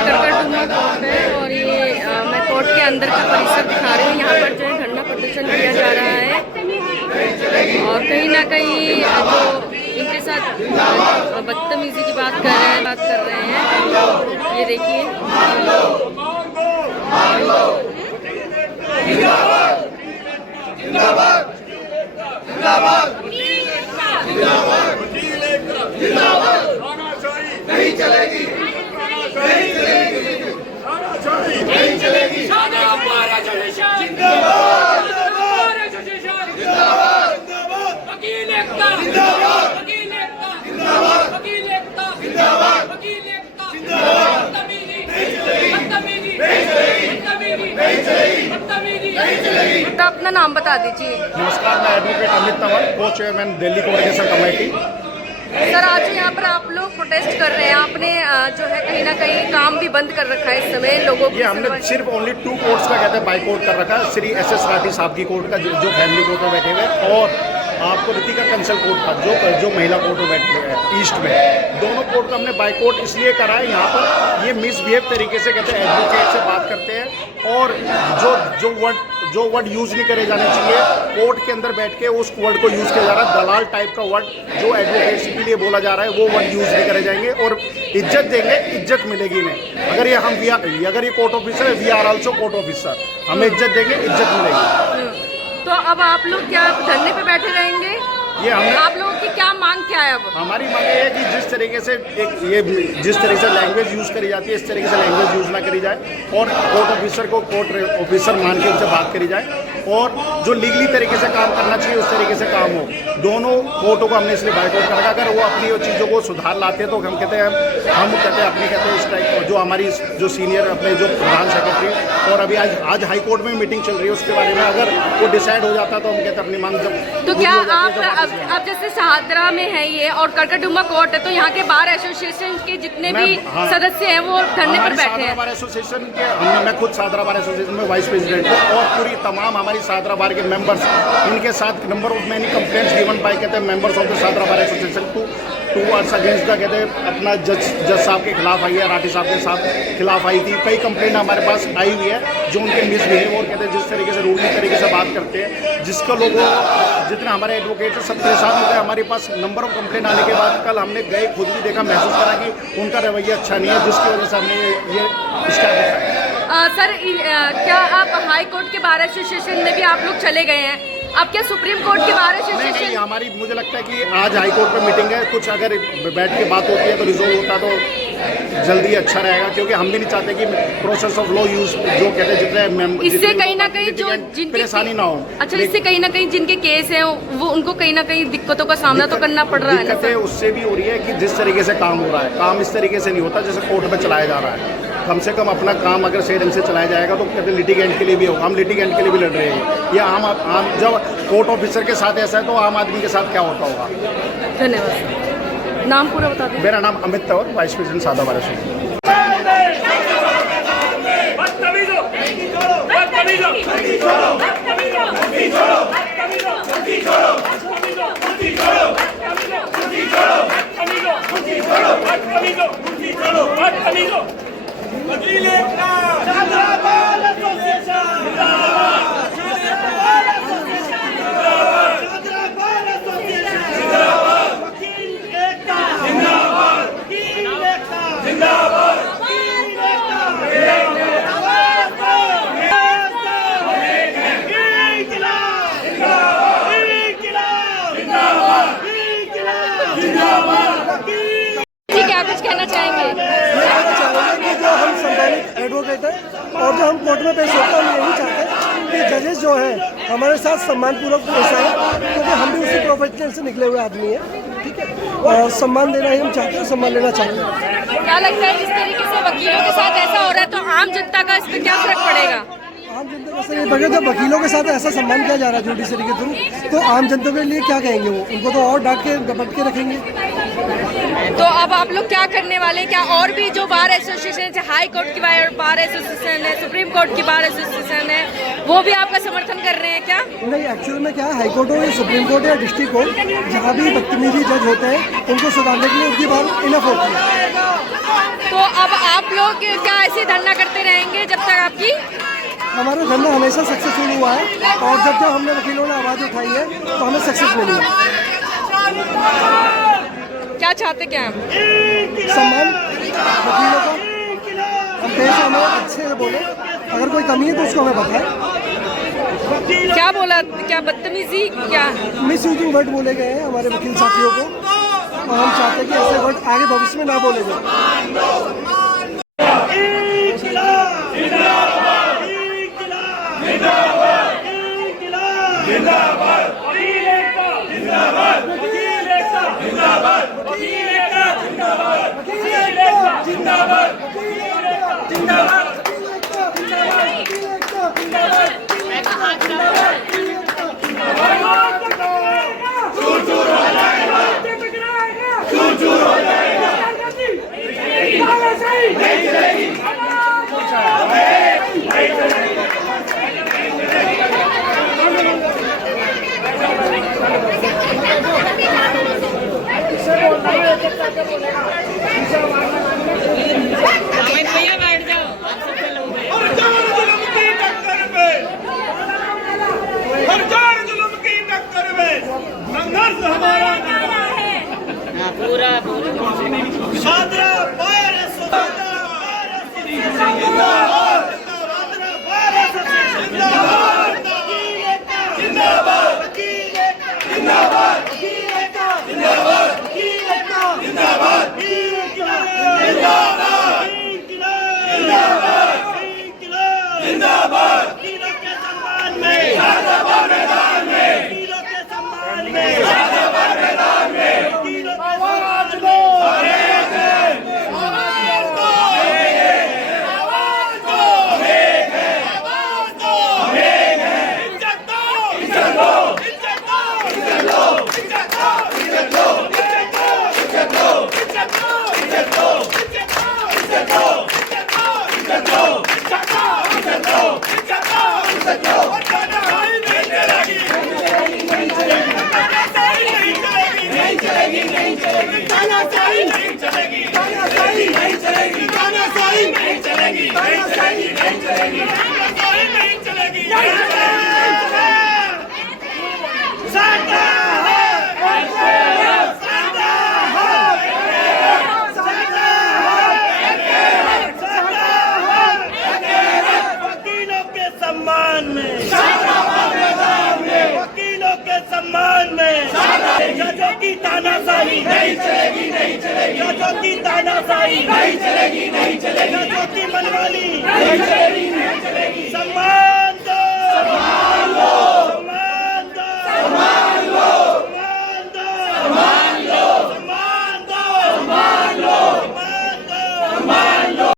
करकटडुमा court है और ये मैं कोर्ट के अंदर का परिसर दिखा रही हूँ। यहाँ पर जो है धरना प्रदर्शन किया जा रहा है और कहीं ना कहीं जो इनके साथ बदतमीजी की बात कर रहे हैं ये देखिए। नहीं चलेगी, नहीं चलेगी, नहीं चलेगी। जिंदाबाद, जिंदाबाद, वकील एकता, जिंदाबाद, वकील एकता, जिंदाबाद, वकील एकता, जिंदाबाद, वकील एकता, जिंदाबाद। नहीं चलेगी, नहीं चलेगी, नहीं चलेगी, नहीं चलेगी। तो अपना नाम बता दीजिए। नमस्कार, मैं एडवोकेट अमित तंवर, को chairman Delhi coordination committee. Sir आज यहाँ पर आप लोग प्रोटेस्ट कर रहे हैं, आपने जो है कहीं ना कहीं काम भी बंद कर रखा है इस समय लोगों ये हमने सिर्फ ओनली 2 कोर्ट्स का कहते हैं बाई कोर्ट कर रखा है, श्री SS राठी साहब की कोर्ट का जो फैमिली कोर्ट में बैठे हुए और आपको रितिका कंसल कोर्ट का जो महिला कोर्ट में बैठे हुए हैं ईस्ट में। दोनों कोर्ट का हमने बाई कोर्ट इसलिए करा है, यहाँ पर ये मिसबिहेव तरीके से कहते हैं एडवोकेट से बात करते हैं और जो वर्ड यूज़ नहीं करे जाने चाहिए कोर्ट के अंदर बैठ के उस वर्ड को यूज़ किया जा रहा है। दलाल टाइप का वर्ड जो एडवोकेट्स के लिए बोला जा रहा है वो वर्ड यूज़ नहीं करे जाएंगे और इज्जत देंगे, इज्जत मिलेगी इन्हें। अगर ये कोर्ट ऑफिसर है, we are also court officer, हमें इज्जत देंगे, इज्जत मिलेगी। तो अब आप लोग क्या धरने पे बैठे रहेंगे? ये हमने आप लोगों की क्या मांग क्या है? अब हमारी मांग ये है कि जिस तरीके से जिस तरीके से लैंग्वेज यूज़ करी जाती है इस तरीके से लैंग्वेज यूज़ ना करी जाए और कोर्ट ऑफिसर को कोर्ट ऑफिसर मान के उनसे बात करी जाए और जो लीगली तरीके से काम करना चाहिए उस तरीके से काम हो। दोनों कोर्टों को हमने इसलिए बाइकआउट कर रखा। अगर वो अपनी चीज़ों को सुधार लाते हैं तो हम कहते हैं इस टाइप जो हमारी जो सीनियर अपने जो प्रधान सेक्रेटरी और अभी आज हाई कोर्ट में मीटिंग चल रही है उसके बारे में अगर वो डिसाइड हो जाता तो हम कहते हैं अपनी मांग जब तो क्या आप अब जैसे शाहदरा में है ये और करकटडुमा कोर्ट है तो यहाँ के बार एसोसिएशन के जितने भी सदस्य हैं वो धरने पर बैठे हैं। बार एसोसिएशन के मैं खुद शाहदरा बार एसोसिएशन में वाइस प्रेसिडेंट हूँ और पूरी तमाम हमारी शाहदरा बार के मेंबर्स इनके साथ number of many complaints given by कहते हैं members of the Shahdara bar association towards against the कहते हैं अपना जज साहब के खिलाफ आई है, राठी साहब के साथ खिलाफ आई थी। कई कंप्लेंट हमारे पास आई हुई है जो उनके मिसबिहेव और कहते हैं जिस तरीके से रूडली तरीके से बात करते हैं जिसका लोगों जितने हमारे एडवोकेट सब परेशान होते हैं। हमारे पास नंबर ऑफ कंप्लेंट आने के बाद कल हमने गए खुद भी देखा, महसूस करा कि उनका रवैया अच्छा नहीं है जिसकी वजह से हमने ये स्टेप उठाया। सर क्या आप हाई कोर्ट के बार एसोसिएशन में भी आप लोग चले गए हैं? अब क्या सुप्रीम कोर्ट के बार एसोसिएशन? नहीं, हमारी मुझे लगता है कि आज हाई कोर्ट में मीटिंग है, कुछ अगर बैठ के बात होती है तो रिजोल्व होता तो जल्दी अच्छा रहेगा क्योंकि हम भी नहीं चाहते कि प्रोसेस ऑफ लॉ यूज जो कहते हैं जितने इससे कहीं ना कहीं जो जिनकी परेशानी ना हो। अच्छा, इससे कहीं ना कहीं जिनके केस हैं वो उनको कहीं ना कहीं दिक्कतों का सामना तो करना पड़ रहा है। दिक्कतें उससे भी हो रही है कि जिस तरीके से काम हो रहा है, काम इस तरीके से नहीं होता जैसे कोर्ट में चलाया जा रहा है। कम से कम अपना काम अगर सही ढंग से चलाया जाएगा तो कहते हैं लिटिगेंट के लिए भी होगा। हम लिटिगेंट के लिए भी लड़ रहे हैं। या आम जब कोर्ट ऑफिसर के साथ ऐसा है तो आम आदमी के साथ क्या होता होगा। धन्यवाद। नाम पूरा बता दें। मेरा नाम Amit Tanwar, vice president Shahdara bar association. वकील एकता जिंदाबाद, एसोसिएशन जिंदाबाद, जिंदाबाद, एसोसिएशन जिंदाबाद, वकील एकता जिंदाबाद, वकील एकता जिंदाबाद, वकील एकता जी क्या कुछ कहना चाहेंगे? जो हम सम्मानित एडवोकेट हैं और जो हम कोर्ट में पेश होते हैं हम यही चाहते हैं कि जजेस जो हैं हमारे साथ सम्मानपूर्वक पेश आए क्योंकि हम भी उसी प्रोफेशनल से निकले हुए आदमी हैं, ठीक है, और सम्मान देना ही हम चाहते हैं, सम्मान लेना चाहते हैं। क्या लगता है जिस तरीके से वकीलों के साथ ऐसा हो रहा है तो आम जनता का इस पर क्या फर्क पड़ेगा? आम जनता का ये पड़ेगा जब वकीलों के साथ ऐसा सम्मान किया जा रहा है जुडिशरी के थ्रू तो आम जनता के लिए क्या कहेंगे, वो उनको तो और डांट के डपट के रखेंगे। तो अब आप लोग क्या करने वाले? क्या और भी जो बार एसोसिएशन है, हाई कोर्ट की बार एसोसिएशन है, सुप्रीम कोर्ट की बार एसोसिएशन है, वो भी आपका समर्थन कर रहे हैं क्या? नहीं, एक्चुअल में क्या है, हाई कोर्ट हो या सुप्रीम कोर्ट या डिस्ट्रिक्ट कोर्ट, जहाँ भी बदतमीजी जज होते हैं उनको सुधारने के लिए उनकी बात इनफ होती है। तो आप लोग क्या ऐसे धरना करते रहेंगे जब तक आपकी हमारा धरना हमेशा सक्सेसफुल हुआ है और जब जब हमने वकीलों ने आवाज़ उठाई है तो हमें सक्सेस मिली है। क्या चाहते क्या हम? सम्मान वकीलों का, हम पेश हमें अच्छे से बोले, अगर कोई कमी है तो उसको हमें बताएं। क्या बोला, क्या बदतमीजी, क्या मिस यूजिंग वर्ड बोले गए हैं हमारे वकील साथियों को और हम चाहते हैं कि ऐसे वर्ड आगे भविष्य में ना बोले जाए। वकीलों के सम्मान में जजों की तानाशाही नहीं चलेगी, नहीं चलेगी। जजों की तानाशाही नहीं चलेगी, नहीं चलेगी। जजों की मनमानी नहीं